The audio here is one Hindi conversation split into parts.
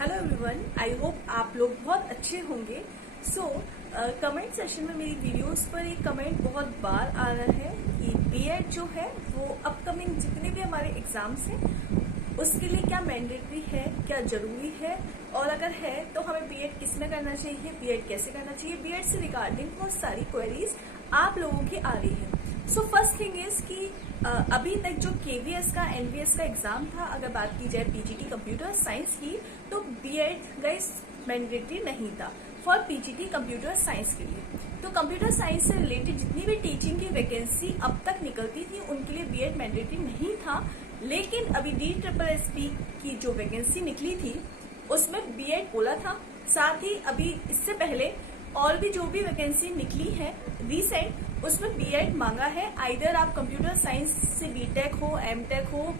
हेलो एवरीवन, आई होप आप लोग बहुत अच्छे होंगे। कमेंट सेशन में मेरी वीडियोस पर एक कमेंट बहुत बार आ रहा है कि बीएड जो है वो अपकमिंग जितने भी हमारे एग्जाम्स हैं उसके लिए क्या मैंडेटरी है, क्या जरूरी है, और अगर है तो हमें बीएड किस में करना चाहिए, बीएड कैसे करना चाहिए। बीएड से रिगार्डिंग बहुत सारी क्वेरीज आप लोगों की आ रही है। फर्स्ट थिंग इज कि अभी तक जो केवीएस का एनवीएस का एग्जाम था, अगर बात की जाए पीजीटी कंप्यूटर साइंस की, तो बीएड गाइस मैंडेटरी नहीं था फॉर पीजीटी कंप्यूटर साइंस के लिए। तो कंप्यूटर साइंस से रिलेटेड जितनी भी टीचिंग की वैकेंसी अब तक निकलती थी उनके लिए बीएड मैंडेटरी नहीं था। लेकिन अभी DSSS की जो वैकेंसी निकली थी उसमें बीएड बोला था। साथ ही अभी इससे पहले और भी जो भी वैकेंसी निकली है रिसेंट, उसमें बीएड मांगा है। आइदर आप कंप्यूटर साइंस से बीटेक हो, एमटेक हो,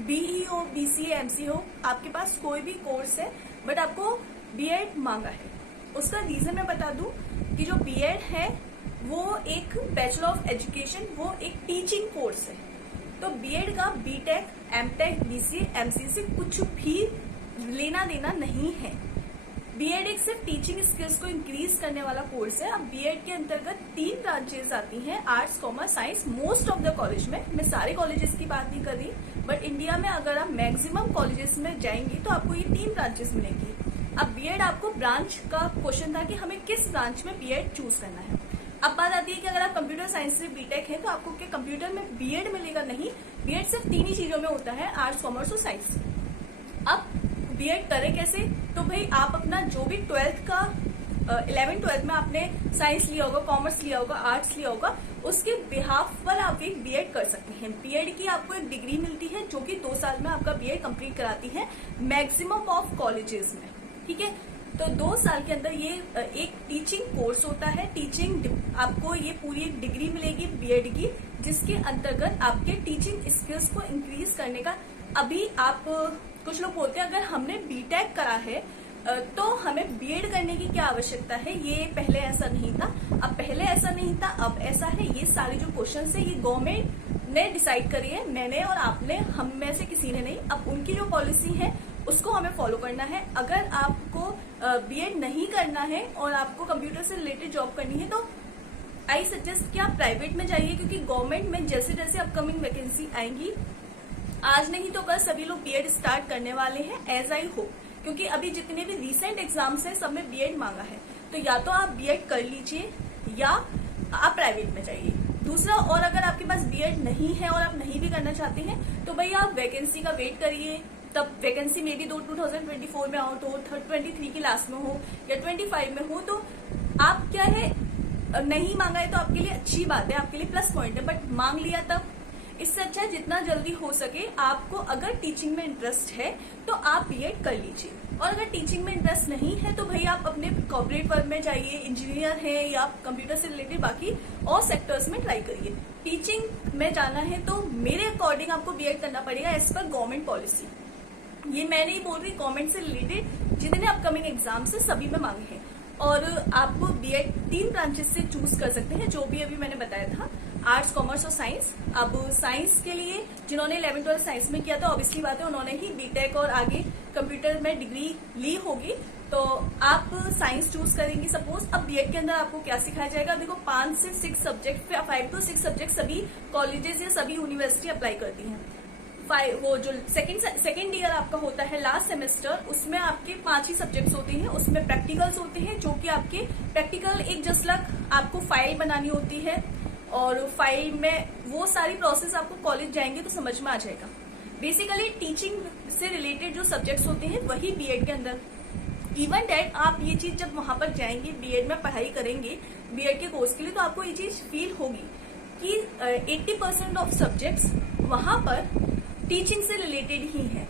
बीई हो, बीसीए, एमसी हो, आपके पास कोई भी कोर्स है बट आपको बीएड मांगा है। उसका रीजन मैं बता दूं कि जो बीएड है वो एक बैचलर ऑफ एजुकेशन, वो एक टीचिंग कोर्स है। तो बीएड का बीटेक, एमटेक, बीसीए, एमसीए से कुछ भी लेना देना नहीं है। बीएड एक सिर्फ टीचिंग स्किल्स को इंक्रीज करने वाला कोर्स है। अब बीएड के अंतर्गत 3 ब्रांचेस आती हैं, arts, commerce, science. Most of the college में, मैं सारे कॉलेजेस की बात नहीं कर रही, बट इंडिया में अगर आप मैक्सिमम कॉलेजेस में जाएंगी तो आपको ये 3 ब्रांचेस मिलेंगी। अब बीएड आपको ब्रांच का क्वेश्चन था कि हमें किस ब्रांच में बीएड चूज करना है। अब बात आती है कि अगर आप कंप्यूटर साइंस से बीटेक है तो आपको क्या कंप्यूटर में बीएड मिलेगा? नहीं, बीएड सिर्फ 3 ही चीजों में होता है, आर्ट्स, कॉमर्स और साइंस। अब बीएड करें कैसे? तो भाई आप अपना जो भी 12th का 11th-12th में आपने साइंस लिया होगा, कॉमर्स लिया होगा, आर्ट्स लिया होगा, उसके बिहाफ पर आप एक बीएड कर सकते हैं। बीएड की आपको एक डिग्री मिलती है जो कि 2 साल में आपका बीएड कंप्लीट कराती है मैक्सिमम ऑफ कॉलेजेस में। ठीक है, तो 2 साल के अंदर ये एक टीचिंग कोर्स होता है। टीचिंग आपको ये पूरी एक डिग्री मिलेगी बीएड की, जिसके अंतर्गत आपके टीचिंग स्किल्स को इंक्रीज करने का। अभी आप कुछ लोग बोलते हैं अगर हमने बीटेक करा है तो हमें बीएड करने की क्या आवश्यकता है। ये पहले ऐसा नहीं था, अब पहले ऐसा नहीं था, अब ऐसा है। ये सारे जो क्वेश्चन है ये गवर्नमेंट ने डिसाइड करी है, मैंने और आपने, हम में से किसी ने नहीं। अब उनकी जो पॉलिसी है उसको हमें फॉलो करना है। अगर आपको बीएड नहीं करना है और आपको कंप्यूटर से रिलेटेड जॉब करनी है तो आई सजेस्ट कि आप प्राइवेट में जाइए, क्योंकि गवर्नमेंट में जैसे जैसे अपकमिंग वैकेंसी आएंगी, आज नहीं तो कल सभी लोग बीएड स्टार्ट करने वाले हैं, एज आई होप। क्योंकि अभी जितने भी रिसेंट एग्जाम्स हैं सब में बीएड मांगा है। तो या तो आप बीएड कर लीजिए या आप प्राइवेट में जाइए। दूसरा, और अगर आपके पास बीएड नहीं है और आप नहीं भी करना चाहते हैं तो भाई आप वैकेंसी का वेट करिए। तब वैकेंसी मे भी 2024 में हो, तो 23 की लास्ट में हो या 25 में हो, तो आप क्या है, नहीं मांगा है तो आपके लिए अच्छी बात है, आपके लिए प्लस पॉइंट है। बट मांग लिया तब, इससे अच्छा जितना जल्दी हो सके आपको, अगर टीचिंग में इंटरेस्ट है तो आप बीएड कर लीजिए। और अगर टीचिंग में इंटरेस्ट नहीं है तो भाई आप अपने कॉर्पोरेट वर्क में जाइए, इंजीनियर है या कंप्यूटर से रिलेटेड बाकी और सेक्टर्स में ट्राई करिए। टीचिंग में जाना है तो मेरे अकॉर्डिंग आपको बीएड करना पड़ेगा एज पर गवर्नमेंट पॉलिसी। ये मैं नहीं बोल रही, गवर्नमेंट से रिलेटेड जितने अपकमिंग एग्जाम्स है सभी में मांगे हैं। और आपको बीएड 3 ब्रांचेस से चूज कर सकते हैं, जो भी अभी मैंने बताया था, आर्ट्स, कॉमर्स और साइंस। अब साइंस के लिए जिन्होंने 11th-12th साइंस में किया था, ऑब्वियसली बात है उन्होंने ही बीटेक और आगे कंप्यूटर में डिग्री ली होगी, तो आप साइंस चूज करेंगे सपोज। अब बीएड के अंदर आपको क्या सिखाया जाएगा? देखो 5 से 6 सब्जेक्ट, 5 to 6 सब्जेक्ट सभी कॉलेजेस या सभी यूनिवर्सिटी अप्लाई करती हैं। वो जो सेकेंड ईयर आपका होता है लास्ट सेमेस्टर, उसमें आपके 5 ही सब्जेक्ट्स होते हैं। उसमें प्रैक्टिकल्स होते हैं, जो कि आपके प्रैक्टिकल एक जस्ट लाइक आपको फाइल बनानी होती है, और फाइल में वो सारी प्रोसेस आपको कॉलेज जाएंगे तो समझ में आ जाएगा। बेसिकली टीचिंग से रिलेटेड जो सब्जेक्ट्स होते हैं वही बीएड के अंदर। इवन डेट आप ये चीज जब वहां पर जाएंगे, बीएड में पढ़ाई करेंगे बीएड के कोर्स के लिए, तो आपको ये चीज फील होगी कि 80% ऑफ सब्जेक्ट्स वहां पर टीचिंग से रिलेटेड ही है।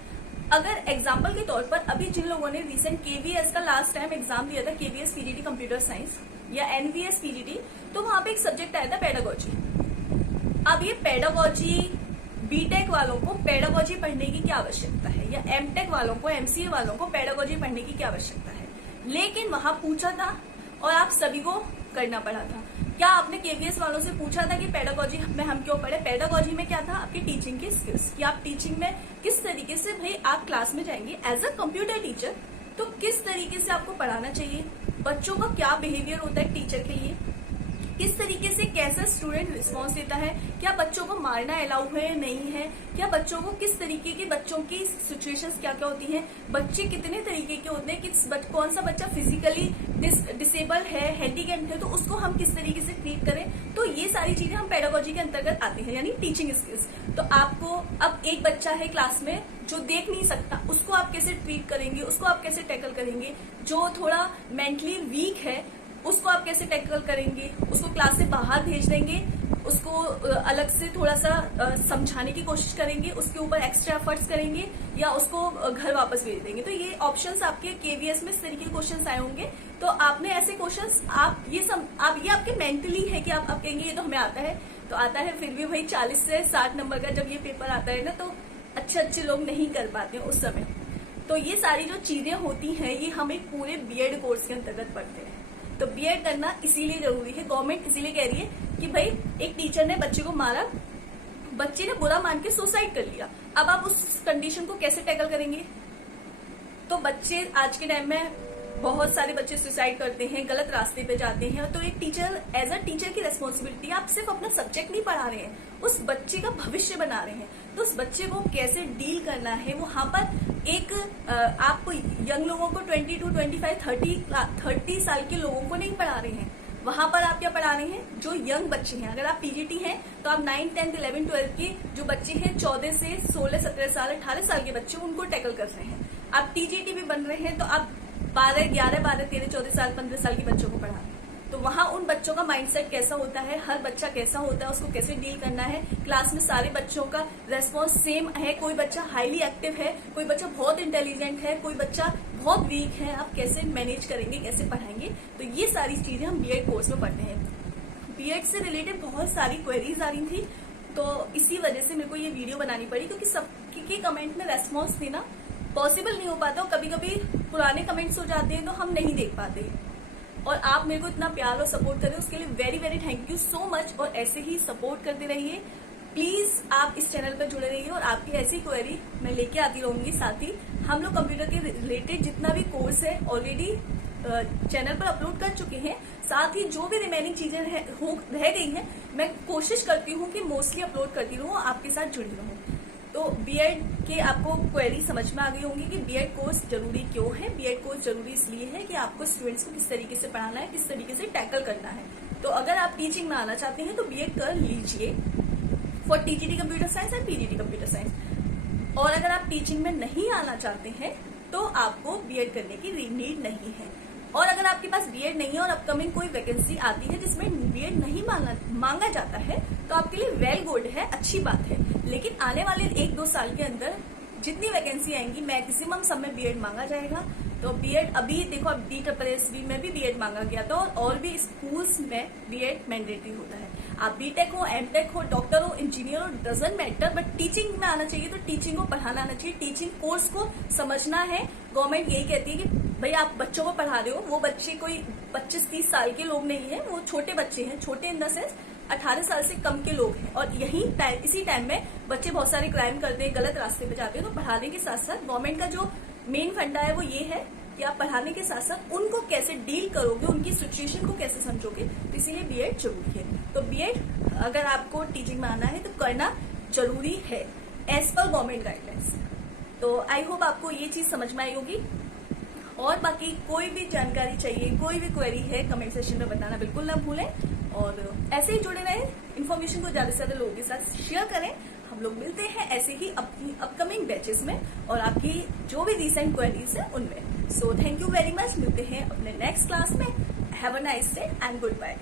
अगर एग्जाम्पल के तौर पर अभी जिन लोगों ने रिसेंट केवीएस का लास्ट टाइम एग्जाम दिया था, केवीएस पीजीटी कंप्यूटर साइंस या एनवीएस पीजीटी, तो वहां पे एक सब्जेक्ट आया था पेडागोजी। अब ये पेडागोजी, बीटेक वालों को पेडागोजी पढ़ने की क्या आवश्यकता है, या एमटेक वालों को, एमसीए वालों को पेडागोजी पढ़ने की क्या आवश्यकता है? लेकिन वहां पूछा था और आप सभी को करना पड़ा था। क्या आपने केवीएस वालों से पूछा था कि पेडागोजी में हम क्यों पढ़े? पेडागोजी में क्या था? आपकी टीचिंग की स्किल्स, कि आप टीचिंग में किस तरीके से, भाई आप क्लास में जाएंगे एज अ कंप्यूटर टीचर, तो किस तरीके से आपको पढ़ाना चाहिए, बच्चों का क्या बिहेवियर होता है टीचर के लिए, किस तरीके से कैसा स्टूडेंट रिस्पॉन्स देता है, क्या बच्चों को मारना अलाउ है नहीं है, क्या बच्चों को किस तरीके के, बच्चों की सिचुएशंस क्या क्या होती हैं, बच्चे कितने तरीके के होते हैं, कौन सा बच्चा फिजिकली डिसेबल है, हैंडीकैप्ड है, तो उसको हम किस तरीके से ट्रीट करें। तो ये सारी चीजें हम पेडागोजी के अंतर्गत आती हैं, यानी टीचिंग स्किल्स। तो आपको अब एक बच्चा है क्लास में जो देख नहीं सकता, उसको आप कैसे ट्रीट करेंगे, उसको आप कैसे टैकल करेंगे, जो थोड़ा मेंटली वीक है उसको आप कैसे टैकल करेंगे, उसको क्लास से बाहर भेज देंगे, उसको अलग से थोड़ा सा समझाने की कोशिश करेंगे, उसके ऊपर एक्स्ट्रा एफर्ट्स करेंगे, या उसको घर वापस भेज देंगे। तो ये ऑप्शंस आपके केवीएस में इस तरीके के क्वेश्चंस आए होंगे। तो आपने ऐसे क्वेश्चंस, आप ये आपके मेंटली है कि आप कहेंगे ये तो हमें आता है, तो आता है, फिर भी भाई 40 से 60 नंबर का जब ये पेपर आता है ना, तो अच्छे लोग नहीं कर पाते उस समय। तो ये सारी जो चीजें होती हैं ये हम एक पूरे बीएड कोर्स के अंतर्गत पढ़ते हैं। तो बीएड करना इसीलिए जरूरी है, गवर्नमेंट इसीलिए कह रही है कि भाई एक टीचर ने बच्चे को मारा, बच्चे ने बुरा मान के सुसाइड कर लिया, अब आप उस कंडीशन को कैसे टैकल करेंगे? तो बच्चे आज के टाइम में बहुत सारे बच्चे सुसाइड करते हैं, गलत रास्ते पे जाते हैं। तो एक टीचर, एज अ टीचर की रेस्पॉन्सिबिलिटी, आप सिर्फ अपना सब्जेक्ट नहीं पढ़ा रहे हैं, उस बच्चे का भविष्य बना रहे हैं। तो उस बच्चे को कैसे डील करना है, वहां पर एक आपको यंग लोगों को 22, 25, 30 साल के लोगों को नहीं पढ़ा रहे हैं, वहां पर आप क्या पढ़ा रहे हैं? जो यंग बच्चे हैं। अगर आप पीजीटी हैं तो आप 9, 10, 11, 12 के जो बच्चे हैं, 14 से 16, 17 साल, 18 साल के बच्चे, उनको टैकल कर रहे हैं। आप टीजीटी भी बन रहे हैं तो आप 12, 11, 12, 13, 14 साल, 15 साल के बच्चों को पढ़ा रहे हैं। तो वहां उन बच्चों का माइंडसेट कैसा होता है, हर बच्चा कैसा होता है, उसको कैसे डील करना है। क्लास में सारे बच्चों का रेस्पॉन्स सेम है, कोई बच्चा हाईली एक्टिव है, कोई बच्चा बहुत इंटेलिजेंट है, कोई बच्चा बहुत वीक है, आप कैसे मैनेज करेंगे, कैसे पढ़ाएंगे। तो ये सारी चीजें हम बीएड कोर्स में पढ़ते हैं। बीएड से रिलेटेड बहुत सारी क्वेरीज आ रही थी, तो इसी वजह से मेरे को ये वीडियो बनानी पड़ी, क्योंकि सबके कमेंट में रेस्पॉन्स देना पॉसिबल नहीं हो पाता, और कभी कभी पुराने कमेंट्स हो जाते हैं तो हम नहीं देख पाते। और आप मेरे को इतना प्यार और सपोर्ट कर रहे हो, उसके लिए very very thank you so much. और ऐसे ही सपोर्ट करते रहिए प्लीज, आप इस चैनल पर जुड़े रहिए, और आपकी ऐसी क्वेरी मैं लेके आती रहूंगी। साथ ही हम लोग कंप्यूटर के रिलेटेड जितना भी कोर्स है ऑलरेडी चैनल पर अपलोड कर चुके हैं। साथ ही जो भी रिमेनिंग चीजें रह गई हैं, मैं कोशिश करती हूँ कि मोस्टली अपलोड करती रहूँ, आपके साथ जुड़ी रहूँ। तो बीएड के आपको क्वेरी समझ में आ गई होंगी कि बीएड कोर्स जरूरी क्यों है। बीएड कोर्स जरूरी इसलिए है कि आपको स्टूडेंट्स को किस तरीके से पढ़ाना है, किस तरीके से टैकल करना है। तो अगर आप टीचिंग में आना चाहते हैं तो बीएड कर लीजिए for TGT computer science and PGT computer science. और अगर आप टीचिंग में नहीं आना चाहते हैं तो आपको बीएड करने की नीड नहीं है। और अगर आपके पास बीएड नहीं है और अपकमिंग कोई वैकेंसी आती है जिसमें बीएड नहीं मांगा जाता है, तो आपके लिए वेल गुड है, अच्छी बात है। लेकिन आने वाले 1-2 साल के अंदर जितनी वैकेंसी आएंगी मैक्सिमम सब में बीएड मांगा जाएगा। तो बीएड अभी देखो, अब DSSB में भी बीएड मांगा गया था, और भी स्कूल्स में बीएड मैंडेटरी होता है। आप बीटेक हो, एमटेक हो, डॉक्टर हो, इंजीनियर हो, डजंट मैटर, बट टीचिंग में आना चाहिए। तो टीचिंग को पढ़ाना आना चाहिए, टीचिंग कोर्स को समझना है। गवर्नमेंट यही कहती है कि भाई आप बच्चों को पढ़ा रहे हो, वो बच्चे कोई 25-30 साल के लोग नहीं है, वो छोटे बच्चे हैं, छोटे इन द सेंस 18 साल से कम के लोग हैं। और इसी टाइम में बच्चे बहुत सारे क्राइम करते हैं, गलत रास्ते पे जाते हैं। तो पढ़ाने के साथ साथ गवर्नमेंट का जो मेन फंडा है वो ये है कि आप पढ़ाने के साथ साथ उनको कैसे डील करोगे, उनकी सिचुएशन को कैसे समझोगे। तो इसीलिए बीएड जरूरी है। तो बीएड अगर आपको टीचिंग में आना है तो करना जरूरी है एज पर गवर्नमेंट गाइडलाइंस। तो आई होप आपको ये चीज समझ में आई होगी। और बाकी कोई भी जानकारी चाहिए, कोई भी क्वेरी है, कमेंट सेक्शन में बताना बिल्कुल ना भूलें। और ऐसे ही जुड़े रहें, इन्फॉर्मेशन को ज्यादा से ज्यादा लोगों के साथ शेयर करें। हम लोग मिलते हैं ऐसे ही अपनी अपकमिंग बैचेस में और आपकी जो भी रिसेंट क्वेरीज है उनमें। So thank you very much, मिलते हैं अपने नेक्स्ट क्लास में। Have a nice day and good bye.